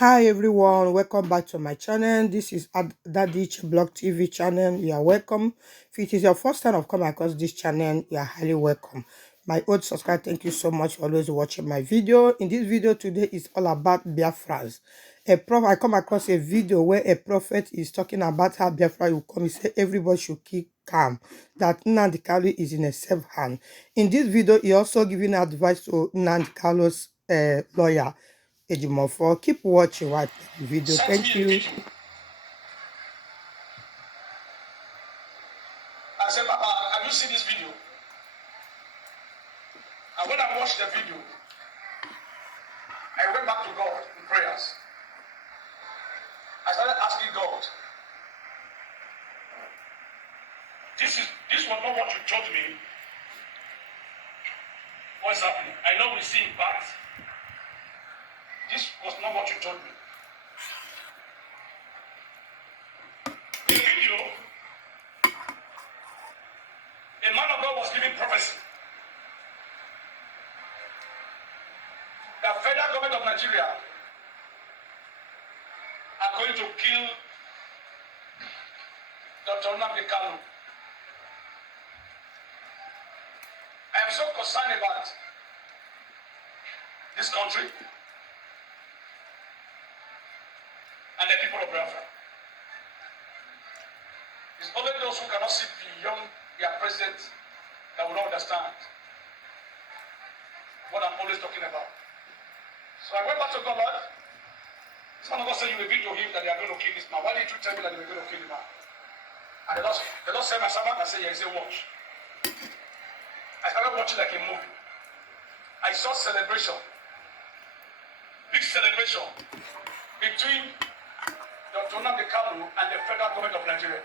Hi everyone, welcome back to my channel. This is Daddy Blog TV channel. You are welcome. If it is your first time of coming across this channel, you are highly welcome. My old subscriber, thank you so much for always watching my video. In this video today is all about Biafras. I come across a video where a prophet is talking about how Biafra will come. He said everybody should keep calm, that Nnamdi Kanu is in a safe hand. In this video, he also giving advice to Nnamdi Kanu's lawyer. Ejimofo, keep watching while I play the video. Thank you. I said, Papa, have you seen this video? And when I watched the video, I went back to God in prayers. I started asking God, this was not what you told me. What's happening? I know we see impact. This was not what you told me. The video, a man of God was giving prophecy. The federal government of Nigeria are going to kill Dr. Nnamdi Kanu. I am so concerned about this country and the people of Biafra. It's only those who cannot see beyond their president that will not understand what I'm always talking about. So I went back to God. Some of us said you will video him that they are going to kill this man. Why did you tell me that they were going to kill the man? And the Lord said my servant and said, yeah, he said, watch. I started watching like a movie. I saw celebration, big celebration between Dr. Nnamdi Kanu and the federal government of Nigeria.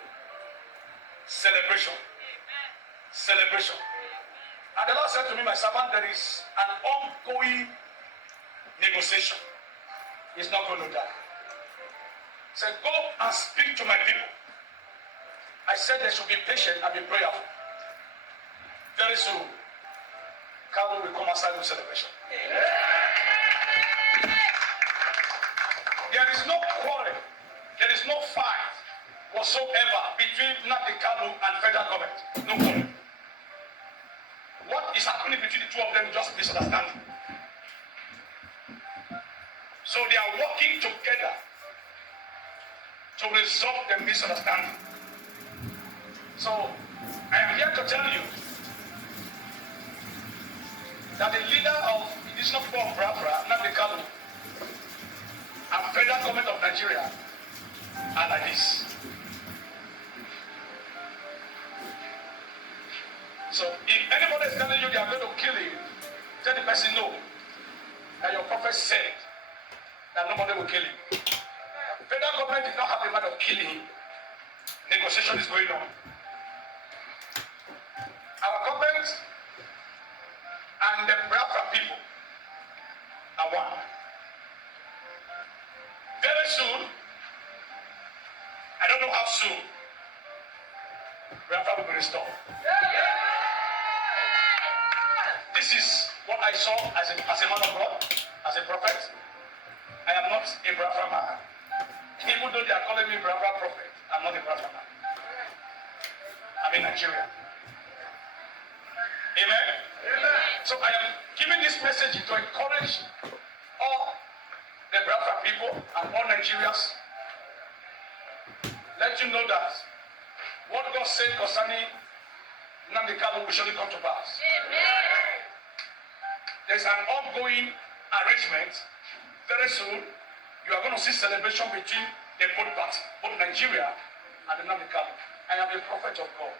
Celebration. Celebration. And the Lord said to me, my servant, there is an ongoing negotiation. He's not going to die. He said, go and speak to my people. I said they should be patient and be prayerful. Very soon, Kanu will come aside with celebration. There is no quarrel, there is no fight whatsoever between Nnamdi Kanu and federal government. No quarrel. What is happening between the two of them is just misunderstanding. So they are working together to resolve the misunderstanding. So I am here to tell you that the leader of the Indigenous people of BIAFRA, Nnamdi Kanu, and federal government of Nigeria are like this. So if anybody is telling you they are going to kill him, tell the person no. That your prophet said that nobody will kill him. The federal government did not have a mind of killing him. Negotiation is going on. Our government and the BIAFRA people are one. Very soon, I don't know how soon, BIAFRA will be restored. This is what I saw as a man of God, as a prophet. I am not a BIAFRA man. Even though they are calling me BIAFRA prophet, I'm not a BIAFRA man. I'm in Nigeria. Amen? Amen. So I am giving this message to encourage all the BIAFRA people and all Nigerians. Let you know that what God said concerning Nnamdi Kanu will surely come to pass. Amen. There's an ongoing arrangement. Very soon, you are going to see celebration between the both parties, both Nigeria and Nnamdi Kanu. I am a prophet of God.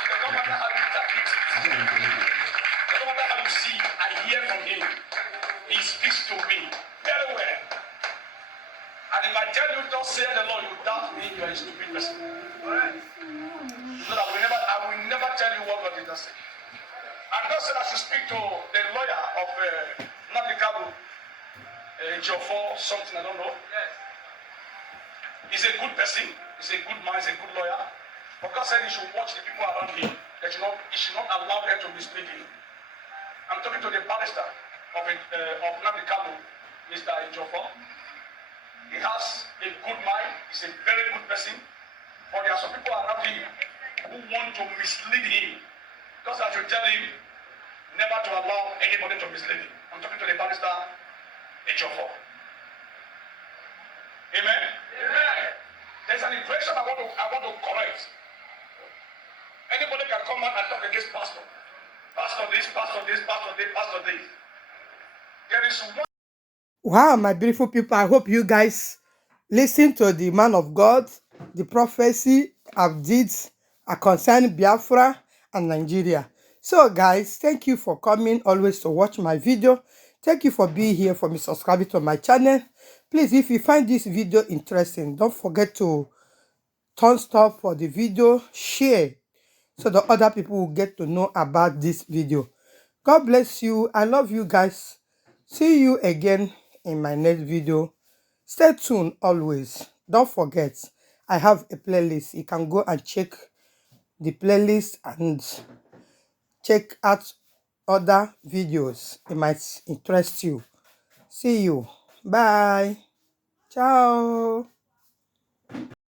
It doesn't matter how you interpret it. It doesn't matter how you see it. I hear from him. He speaks to me very well. And if I tell you, don't say the Lord, you doubt me, you are a stupid person. Alright? So that I will never tell you what God did not say. And God said I should speak to the lawyer of Nnamdi Kanu, Jofo, something, I don't know. Yes. He's a good person, he's a good man, he's a good lawyer. But God said he should watch the people around him, that he should not allow them to mislead him. I'm talking to the barrister of Namikamu, Mr. Ejofo. He has a good mind. He's a very good person. But there are some people around him who want to mislead him. Because I should tell him never to allow anybody to mislead him. I'm talking to the barrister Ejofo. Amen? Amen. There's an impression I want to correct. Anybody can come out and talk against pastor. Pastor this, pastor this, pastor this, pastor this. There is one. Wow, my beautiful people, I hope you guys listen to the man of God, the prophecy of deeds are concerning Biafra and Nigeria. So guys, thank you for coming always to watch my video. Thank you for being here, for me subscribing to my channel. Please, if you find this video interesting, don't forget to thumbs up for the video, share, so the other people will get to know about this video. God bless you. I love you guys. See you again in my next video. Stay tuned always. Don't forget, I have a playlist. You can go and check the playlist and check out other videos. It might interest you. See you. Bye. Ciao.